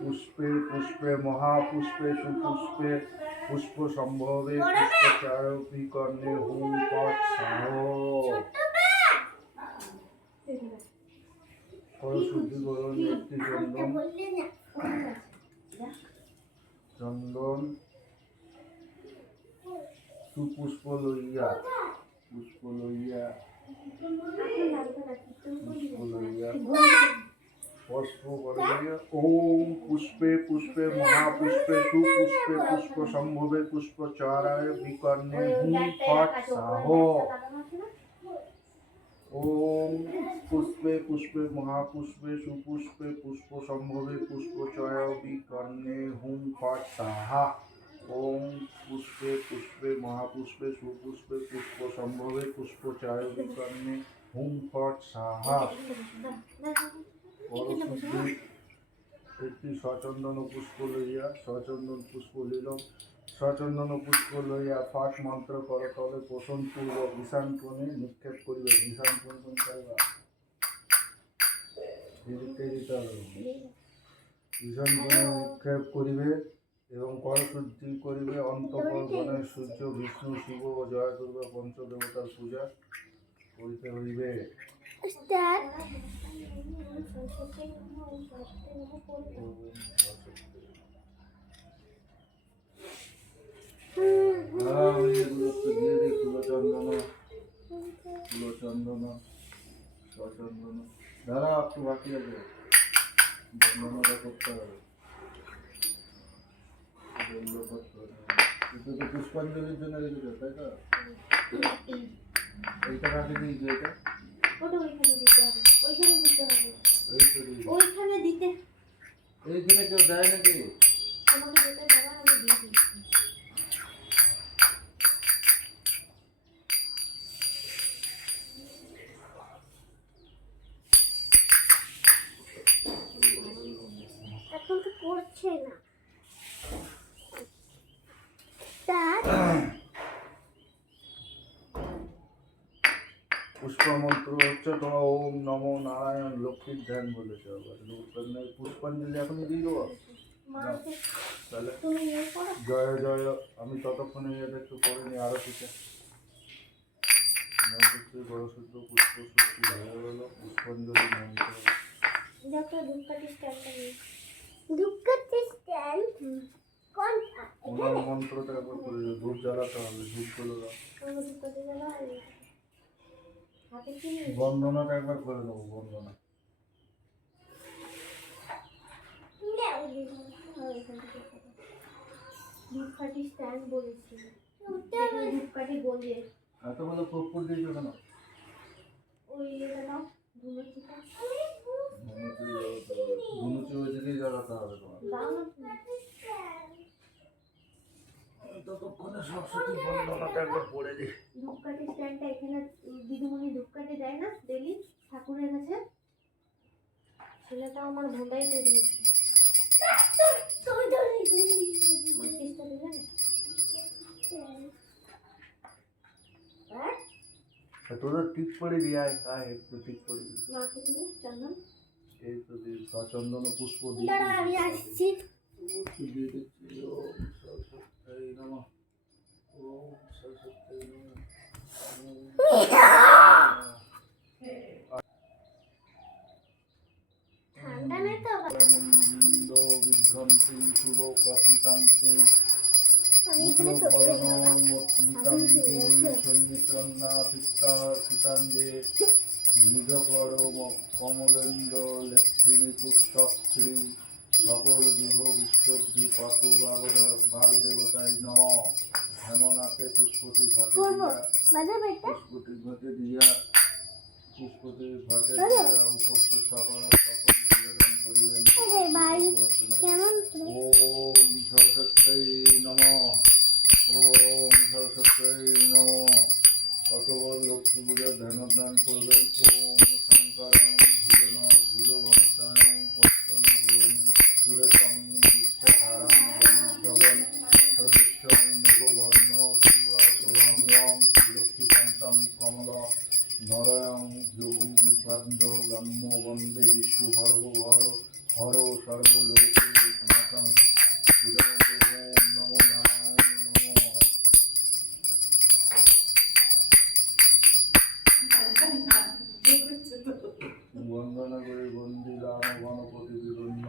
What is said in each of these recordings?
পুষ্পে পুষ্পে মহাপুষ্পে সুপুষ্পে পুষ্প সম্ভবে পুষ্পচারপি কর্ণে হুম পট সাহ শুদ্ধিকরণ একটি চন্দন সুপুষ্প লইয়া পুষ্প করিয়া ওম পুষ্পে পুষ্পে মহাপুষ্পে সুপুষ্পে পুষ্প সম্ভবে পুষ্পচারায় বিকর্ণে হুম ফট সাহ ওম পুষ্পে পুষ্পে মহাপুষ্পে সুপুষ্পে পুষ্প সম্ভবে পুষ্পচারায় বিকর্ণে হুম ফট সাহা ওম পুষ্পে পুষ্পে মহাপুষ্পে সুপুষ্পে পুষ্প সম্ভবে পুষ্পচারায় বিকর্ণে হুম ফট সাহা একটি সচন্দন পুষ্প লইয়া সচন্দন পুষ্প লইয়া ফাট মন্ত্র করতলে পোষণ পূর্বক ঈশান কোণে নিক্ষেপ করিবে। ঈশান কোণ কোন চাইবা ঈশান কোণে নিক্ষেপ করিবে এবং করশুদ্ধি করিবে। অন্তঃকর গণেশ সূর্য বিষ্ণু শিব ও জয় দুর্গা পঞ্চদেবতার পূজা করিতে হইবে। চন্দন সচন্দন ধারা একটু বাকি আছে, বর্ণনাটা করতে হবে। তো পুষ্পাঞ্জলির জন্য রেখেছো তাই তো? এইটা রাখি দিয়েছি, এটা ওইখানে দিতে এইখানে কেউ দেয় নাকি? আমাকে যেটা দেওয়া আমি দিয়ে দিচ্ছি। এখন তো করছে না। পুষ্পমন্ত্র হচ্ছে তোমার ওম নমো নারায়ণ লক্ষ্মীর ধ্যান বলেছে। পুষ্পাঞ্জলি এখনই দিয়ে দেবো তাহলে। জয় জয় আমি ততক্ষণে একটু করে নিই আরতিতে। বড়শুদ্ধ পুষ্প সৃষ্টি হয়ে গেল। পুষ্পাঞ্জলি মন্ত্র ওনার মন্ত্রটা একবার করে ধূপ জ্বালাতে হবে। ধূপগুলো বন্দনাটা একবার করে দেবো। বন্দনা ধূপকাঠি স্ট্যান্ড বলেছি। ধূপকাঠি বলে এতগুলো কর্পূর দিয়েছো কেন? ওই এটা নাও ধুনুচিটা। ধুনুচি ওই দিকেই জ্বালাতে হবে তোমার। ততক্ষণে সরস্বতী বন্দনাটা একবার পড়ে দিই। ধূপকাঠি স্ট্যান্ডটা এখানে দিদিমণি ধূপকাঠি দেয় না ডেলি ঠাকুরের কাছে? ছেলেটা আমার ভোলাইতে দিয়েছে। চেষ্টা দিলে না তোরা ঠিক করে দিয়ে আয়। আয় একটু ঠিক করে দিই। মাকে দিলে চন্দন এই তো দিই সচন্দন পুষ্প দিয়ে আমি আসছি। দিয়ে দিচ্ছি। ওম সরস্বতী নমঃ। ওম সরস্বতী নমঃ। ঠান্ডা নেই তো মন্দ বিভ্রান্তি শুভ কস্মিকান্তি আমি এখানে তো কমলেন্দ্র লক্ষ্মী পুস্তক শ্রী সকল বিভ বিশ্বব্ধি পাতু বাগদেবতায় নম। হেমনাথে পুষ্পতি ঘটে দিয়া পুষ্পতি ঘটে উপস্থ সকল নিবেদন করিবেন। ওম সরস্বতী নমঃ। ওম সরস্বতী নমঃ। কতবার লক্ষ্মী পূজার ধ্যান করবেন। ওম শঙ্করং ভুজগণসায়ং পদ্মনাভং সুরেশং বিশ্বধারং গণগণ সদৃশ্যং মেঘবর্ণ শুভং লক্ষ্মীকান্তং কমল নরয়ং যোগী বিভ্রান্ত গ্রাম্য বন্দে বিষ্ণু ভর্গ হর হর সর্বলোকে নাথং পূজন্তে ওম নমো নারায়ণ নমঃ। বন্দনা করে বন্দিলাম গণপতি বিভিন্ন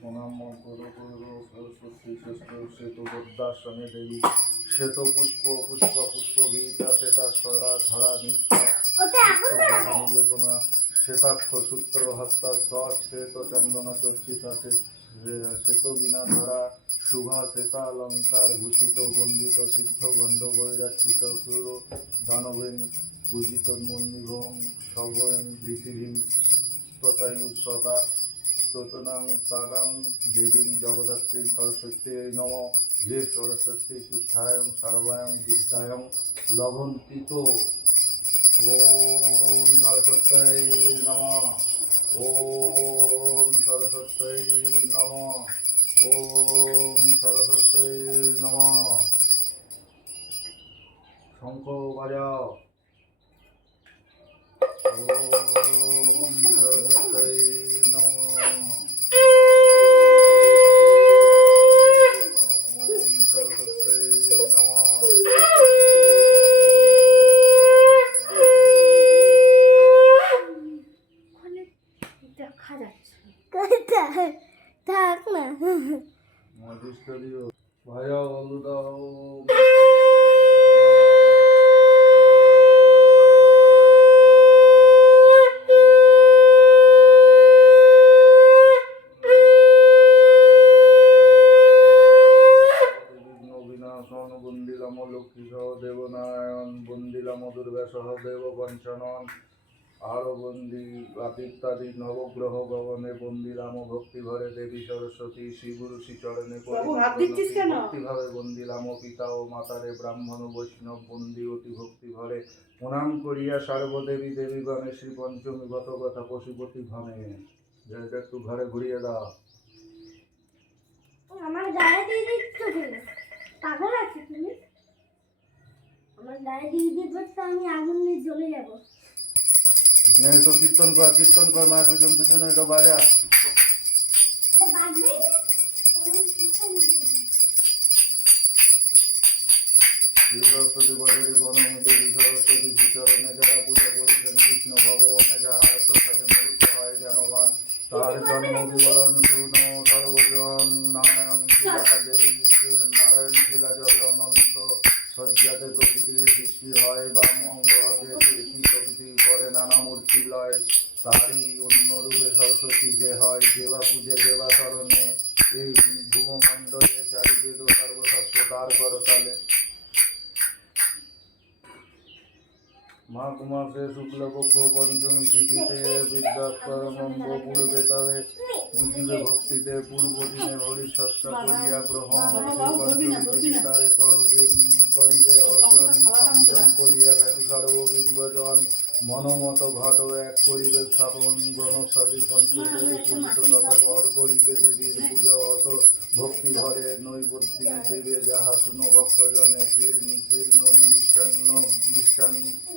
প্রণাম করো সরস্বতী শ্রেষ্ঠ শ্বেত পদ্মাসনে দেবী শ্বেত পুষ্প পুষ্প পুষ্প বিহিতা শ্বেতা সরা ধরা নিত্য লেপনা শ্বেতাক্ষ সূত্র হস্তা শ্বেত চন্দন চর্চিতা শ্বেত বিনা ধরা শুভা শ্বেতা অলঙ্কার ভূষিত বন্দিত সিদ্ধ গন্ধ বৈরাচ্যিত সুর দানবেন পূজিত মন্দিভং সবয়ং ধৃতিভীম তথায়ু সদা স্তোতনাং তাদাং দেবীং জগদ্ধাত্রী সরস্বতী নম যে সরস্বতী শিক্ষায়ং সর্বায়ং বিদ্যায়ং লভন্তিত। ওম সরস্বতী নমঃ। ওম সরস্বতী নমঃ। ওম সরস্বতী নমঃ। শঙ্খ বাজাও। ওম সরস্বতী নমঃ। ওম সরস্বতী নমঃ। দেখা যাচ্ছে থাক না মহেশ্বরীয় ভায়া বলদাও। বন্দিলাম লক্ষ্মী সহ দেবনারায়ণ বন্দিলাম দুর্গা সহ দেব পঞ্চানন আরো বন্দি ইত্যাদি নবগ্রহ ভবনে বন্দিলাম ভক্তি ভরে দেবী সরস্বতী শ্রী গুরু শ্রী চরণে ভক্তিভাবে বন্দিলাম পিতা ও মাতারে ব্রাহ্মণ বৈষ্ণব বন্দি অতি ভক্তি ভরে প্রণাম করিয়া সর্বদেবী দেবী গণে শ্রী পঞ্চমী গত কথা পশুপতি ভনে। যেটা একটু ঘরে ঘুরিয়ে দাও। আমার গায়ে দিয়ে দিচ্ছ কেন? পাগল আছে তুমি? আমার গায়ে দিয়ে দিবে তো আমি আগুন নিয়ে জ্বলে যাবো। নে তো কীর্তন কর মায়ের পিছন পিছনে এটা বাজা। সে বাজবেই না। আমি কীর্তন দিয়ে দিই। শ্রী সরস্বতী বদলে বনমে দেবী সরস্বতী শ্রীচরণে যারা পূজা করিতেন কৃষ্ণ ভগবানে যাহার প্রসাদে মূর্ত হয় জ্ঞানবান তার জন্ম বিবরণ শুন সর্বজন নারায়ণ শিলা দেবী নারায়ণ শিলা জলে অনন্ত সজ্জাতে প্রকৃতির সৃষ্টি হয় বাম অঙ্গ হতে একই প্রকৃতির পরে নানা মূর্তি লয় তারই অন্য রূপে সরস্বতী যে হয় দেবা পূজে দেবা চরণে এই ভূমণ্ডলে চারিবেদ সর্বশাস্ত্র তার করতালে মাঘ মাসে শুক্লপক্ষ পঞ্চমী তিথিতে বিদ্যাস্তরম্ভ পূর্বে তবে বুঝিবে ভক্তিতে পূর্ব দিনে হরিষষ্ঠা করিয়া গ্রহণ পঞ্চমী তিথি তারে করিবে অর্জন সংযম করিয়া থাকি সর্ববিম্বজন মনোমত ঘট এক করিবে স্থাপন গণসাদী পঞ্চদেবে পূজিত ততপর করিবে দেবীর পূজা অত ভক্তি ভরে নৈবদ্যি দেবে যাহা শুনো ভক্তজনে কীর্ণ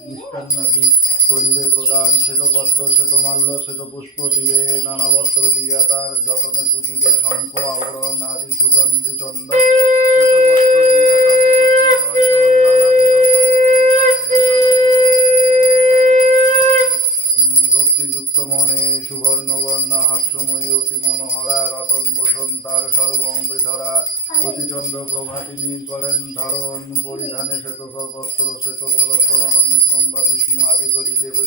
মিষ্টান্নাদি করিবে প্রদান শ্বেতপদ্ম শ্বেতমাল্য শ্বেতপুষ্প দিবে নানা বস্ত্র দিয়া তার যতনে পূজিবে শঙ্খ আবরণ আদি সুগন্ধি চন্দন শ্বেতবস্ত্র দিয়া তারে করিবে ভক্তিযুক্ত মনে সুবর্ণবর্ণা হাস্যময়ী অতি মনোহরা রতন ভূষণ তার সর্ব অঙ্গে ধরা প্রতিচন্দ্র প্রভাতিনী করেন ধারণ পরিধানে শ্বেত বস্ত্র শ্বেত প্রদর্শন ব্রহ্মা বিষ্ণু আদি করি দেবে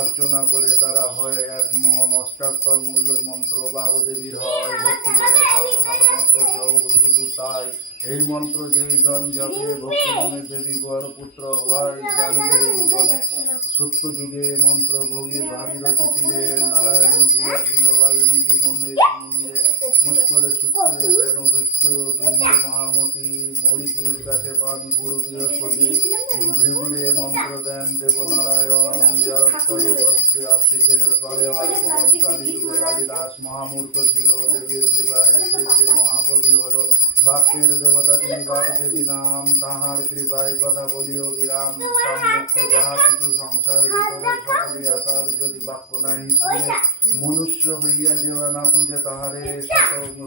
অর্চনা করে তারা হয় এক মন অষ্টাক্ষর মূল্য মন্ত্র বাগদেবীর হয় ভক্তি করে সর্বসাধারণত শুধু তাই এই মন্ত্র যেই জন জপে ভক্তি মনে দেবী বর পুত্র হয় জানিবে ভুবনে সত্য যুগে মন্ত্র ভোগী ভাগীরথী তীরে নারায়ণ দিয়া দিল বাল্মীকি মন্দিরে পুষ্করে সূত্রে যেন বৃত্ত বৃন্দ মহামতি মরিচির কাছে পান গুরু বৃহস্পতি ভৃগুরে মন্ত্র দেন দেবনারায়ণ জড়ৎকারী বস্ত্রে আশ্রিতের করে অর্পণ কালীযুগে কালিদাস মহামূর্খ ছিল দেবীর কৃপায় সে যে মহাকবি হল বাক্যের দেবতা তিনি বাগদেবী নাম তাহার কৃপায় কথা বলিও বিরাম মুখ্য যাহা কিছু সংসার ভিতরে সকলই আসার যদি বাক্য নাই শুনে মনুষ্য হইয়া যেবা না পূজে তাহারে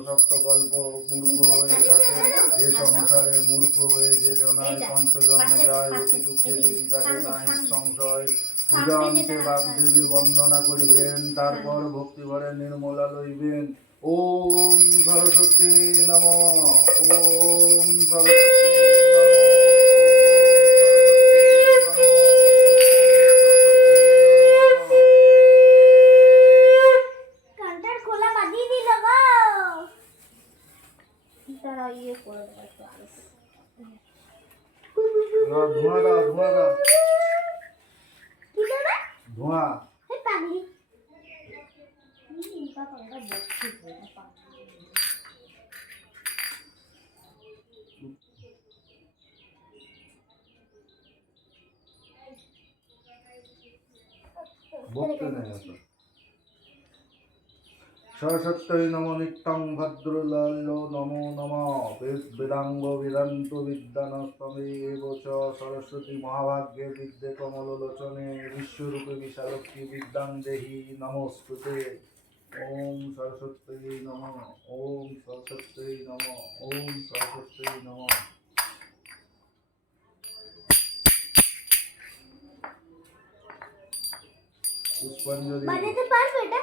সত্য গল্প মূর্খ হয়ে থাকে এ সংসারে মূর্খ হয়ে যে জনায় পঞ্চজন্মে যায় অতি দুঃখে দিন কাটে নাই সংশয় পূজা অন্তে বাগদেবীর বন্দনা করিবেন তারপর ভক্তি ভরে নির্মলা লইবেন ওম সরস্বতী নম ওম সরস্বতী কানটার খোলা বাঁধিয়ে দিল গো। তারা ইয়ে করে দেবে একটু আরো। ধোঁয়া দাও ধোঁয়া দাও কি দেবে? ধোঁয়া হে পাগলি। বাবা আমরা বলছি তো, বাবা। বকতে নেই এত সরস্বত্যৈ নম নিত্যং ভদ্রলাল্য নমো নমঃ বেদাঙ্গ বেদান্ত বিদ্যানস্তমে এব চ সরস্বতী মহাভাগ্যে বিদ্যে কমললোচনে বিশ্বরূপে বিশালক্ষী বিদ্যাং দেহি নমস্তুতে ওম সরস্বত্যৈ নমঃ ওম সরস্বত্যৈ নমঃ ওম সরস্বত্যৈ নমঃ পুষ্পাঞ্জলি বাজাতে পারবে এটা?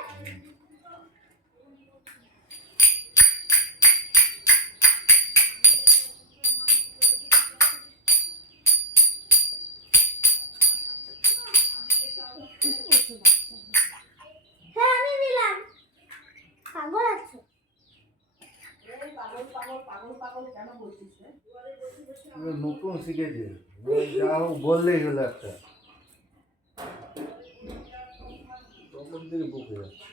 হ্যাঁ আমি দিলাম। পাগল আছে। নতুন শিখেছে যা হোক বললেই হলো একটা তখন থেকে বুকে যাচ্ছে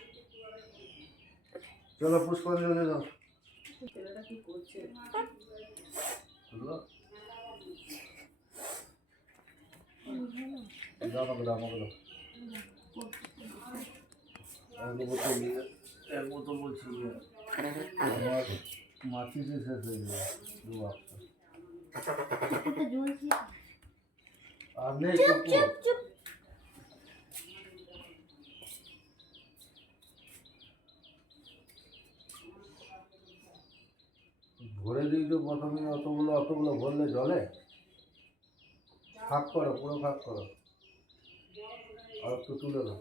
চলো পুষ্পাঞ্জলি দাও বুঝলো? দাও আমাকে দাও আমাকে দাও এক বোতল বলছি আমার মাছিতে শেষ হয়ে যাবে দু বাক্স এটা জ্বলছে। আর নেই চুপ কুকুর চুপ চুপ। ভরে দিই তো প্রথমে অতগুলো ভরলে জলে ফাঁক করো পুরো ফাঁক করো আর একটু তুলে দাও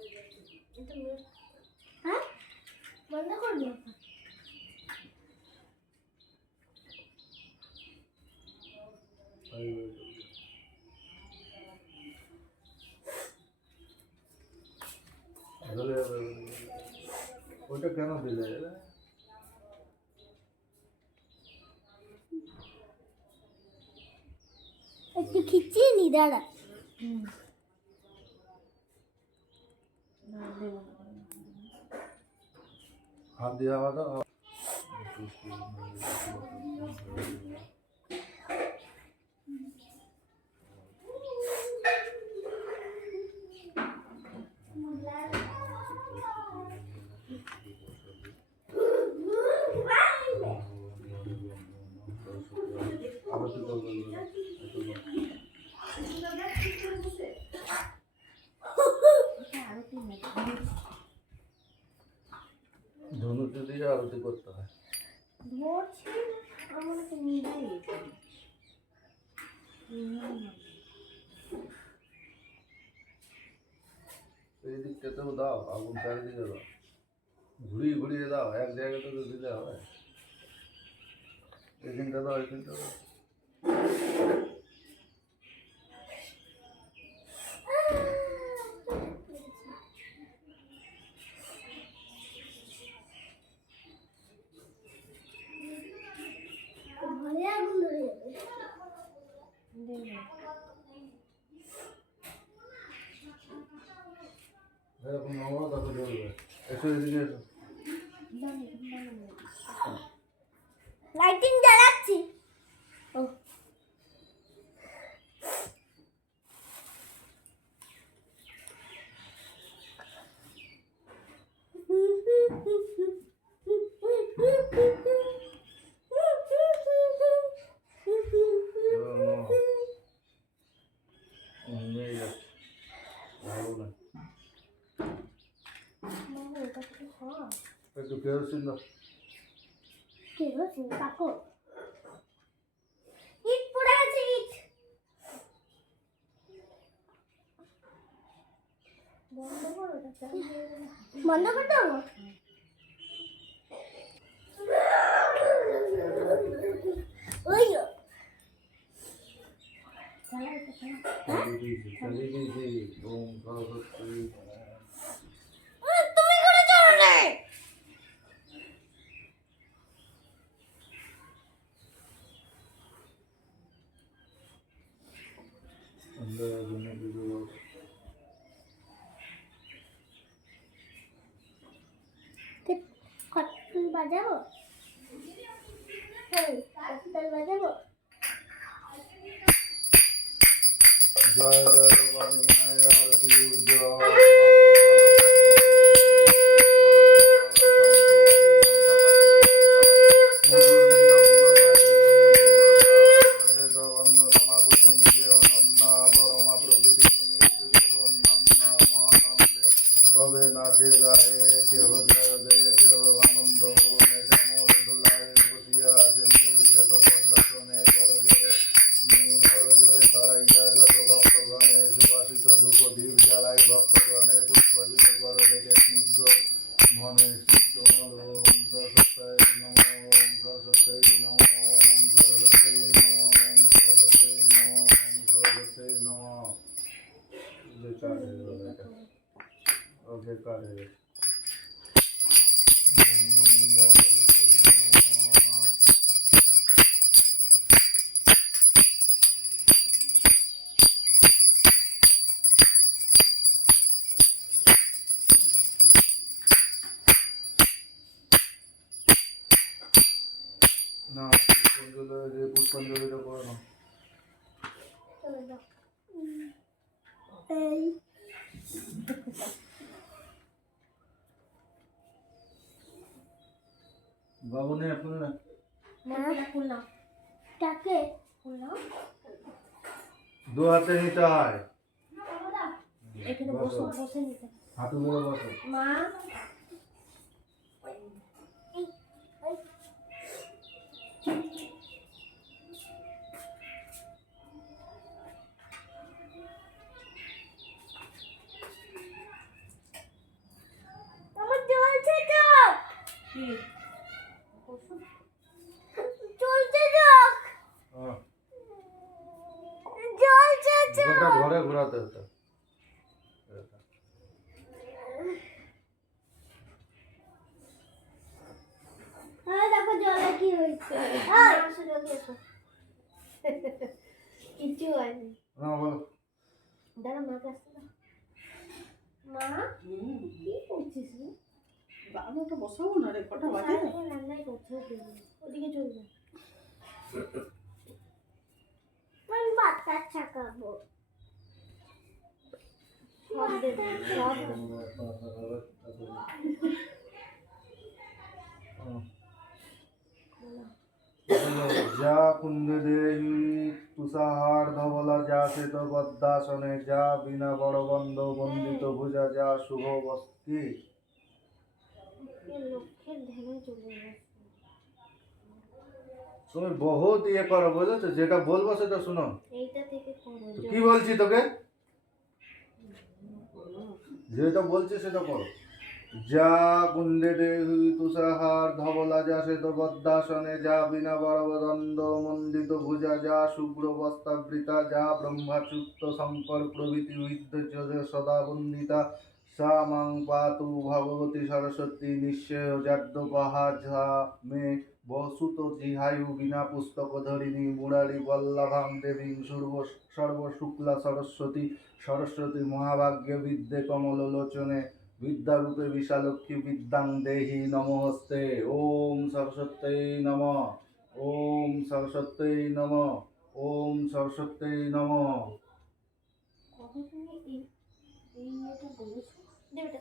হ্যাঁ বন্ধ করবি? ওইটা কেন দিলে একটু খিচিয়ে নি দাঁড়া। না দেব না। হাত দিয়ে হাওয়া দাও আরতি করবেন এটা আরতি না। ধনুতে দিয়ে আরতি করতে হয় ধরছি আমার তো নিজেই এই দিকটাতেও দাও আগুন চারিদিকে দাও ঘুরিয়ে ঘুরিয়ে দাও এক জায়গাতে তো দিলে হবে এখানটা দাও এখানটা দাও ঘরে আগুন ধরে যাবে। এরকম নবো তাতে জ্বলবে এসো এদিকে এসো দাও লাইটিং জ্বালাচ্ছি। ও নিয়ে যাচ্ছে ভালো না মামা এটা থেকে সর। একটু কেরোসিন দাও কেরোসিন কাকর ইট পড়ে আছে ইট। বন্ধ করো এটা চালু হয়ে গেলে। বন্ধ করে দেবো। ওই চালা এটা চালা। চালিয়ে দিয়েছি ওম সরস্বতী তুমি করে চলো রে। अंदर आने के लिए কটন বাজাবো। কটন বাজাবো। जय जय वंदनाय आरती उज्ज्वल भवे नाचे गाए के हो जय जय के हो आनंद हो ने जमोर डुलाए बसिया चलते विषय तो पद्मसने करो জোরে দাঁড়াইয়া যত ভক্তগণে সুবাসিত ধূপ দীপ জ্বালাই ভক্তগণে পুষ্পজিত কর দেখে স্নিগ্ধ মনে স্নিগ্ধ মন ওম সরস্বতী নম ওম সরস্বতী নম ওম সরস্বতী নম ওম সরস্বতী নম ওম সরস্বতী নম বেকার হয়ে গেল এটা ও বেকার হয়ে গেছে ওম সরস্বতী নম না পুষ্পাঞ্জলিটা করে না চলে যাও। এই বাবু নেই এখন না মামা খুললাম টাকে খুললাম। দু হাতে নিতে হয় এখানে বসে বসে নিতে। হাঁটু ধরে বসো মা আমার চলছে চোখ। কি বসো। চলছে চোখ। চলছে চোখ। গোটা ঘরে ঘোরাতে হতো হ্যাঁ দেখো জলে কি হয়েছে। আসো জলদি এসো। কিছু হয়নি। না বলো দাঁড়া মাকে আসতে দাও। মা কি করছিস রে? বাবাটা বসাবো না রে, কটা বাজে? সারাদিন রান্নাই করছে ওদিকে চলবে। আমি বাচ্চা ছাকাবো। সব দেবে সব দেবে। যা কুন্দে দেহি তুষাহার ধবলা যা শ্বেত পদ্মাসনে যা বিনা বড়বন্ধ বন্দিত ভুজা যা শুভ বস্তি লক্ষ্যের ধ্যানে চলে যাচ্ছে। তুমি বহুত ইয়ে করো বুঝেছো, যেটা বলবো সেটা শুনো। এইটা থেকে করো। তো কি বলছি তোকে, যেটা বলছি সেটা করো। যা কুন্দে দেহি তুষাহার ধবলা যা শ্বেত পদ্মাসনে যা বিনা বরবদন্দ মন্ডিত ভুজা যা শুভ্র বস্ত্রাবৃতা যা ব্রহ্মাচ্যুত শঙ্কর প্রভৃতি উদ্দেশ্য সদা বন্দিতা সা মাং পাতু ভগবতী সরস্বতী নিশ্চয় জাদ্যপাহা ঝা মে বসুত জিহায়ু বিনা পুস্তক ধরিণী মুরারি বল্লভাং দেবী সর্ব শুক্লা সরস্বতী সরস্বতী মহাভাগ্য বিদ্যে কমল লোচনে বিদ্যারূপে বিশালক্ষী বিদ্যাং দেহি নমস্তে। ওম সরস্বতী নমঃ। ওম সরস্বত্যৈ নমঃ। ওম সরস্বত্যৈ নমঃ। কখন তুমি এই ইয়েটা বলেছো? দে বেটা।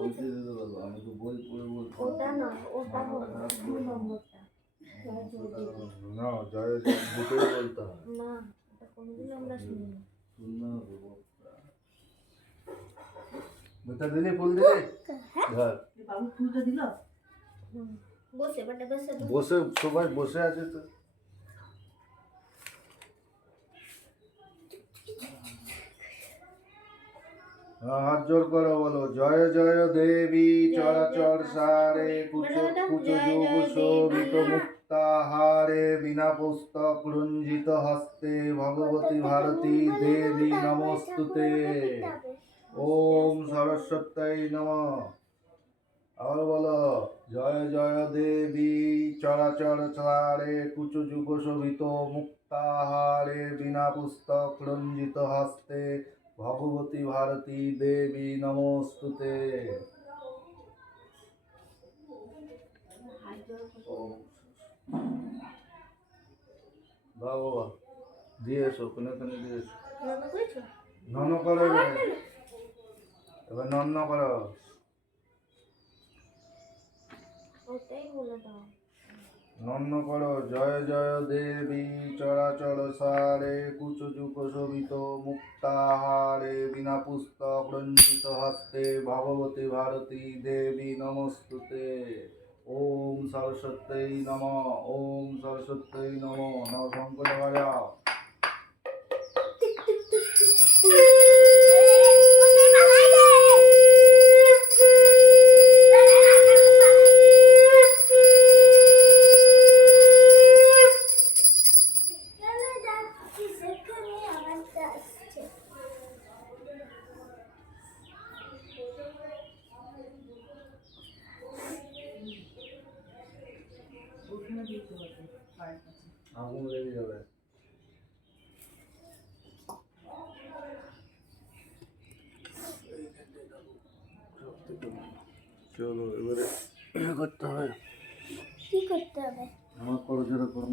বলতে দিতে পারবো, আমি তো বই পড়ে বলছি। ওটা না, ওটা বলো, 2 নম্বরটা। না, জয় দুটোই বলতে হয়। না, ওটা কোনোদিন আমরা শুনিনি। শুননা দেবো। বেটা দিলি ফুল দিলি? ধর। বাবু ফুলটা দিল? হুম। বসে বেটা বসে। বসে সবাই বসে আছে তো। হাত জোর করে বলো, জয় জয় দেবী চরাচর সারে কুচো কুচো যুগ শোভিত মুক্তাহারে বিনা পুস্তক রঞ্জিত হস্তে ভগবতী ভারতী দেবী নমস্তুতে। ওম সরস্বত্যৈ নমঃ। আর বলো, জয় জয় দেবী চরাচর সারে কুচো যুগ শোভিত মুক্তাহারে বিনা পুস্তক রঞ্জিত হস্তে ভগবতী ভারতী দেবী নমস্তুতে। বাবা দিয়ে এসো, কোনে কোনে দিয়ে এসো। নন করেছো? নন করো এবার নন করো। ওটাই বলে দাও। নন্ন করো, জয় জয় দেবী চরাচর সারে কুচ যুগ শোভিত মুক্তাহারে বিনা পুস্তক রঞ্জিত হস্তে ভগবতী ভারতী দেবী নমস্তুতে। ওম সরস্বত্যৈ নমঃ। ওম সরস্বত্যৈ নমঃ। নম শঙ্কর বাজাও। ওখানে দিতে হবে পায়ের কাছে। আগুন লেগে যাবে। চলো এবারে করতে হবে। কি করতে হবে? আমার করো যেটা করো।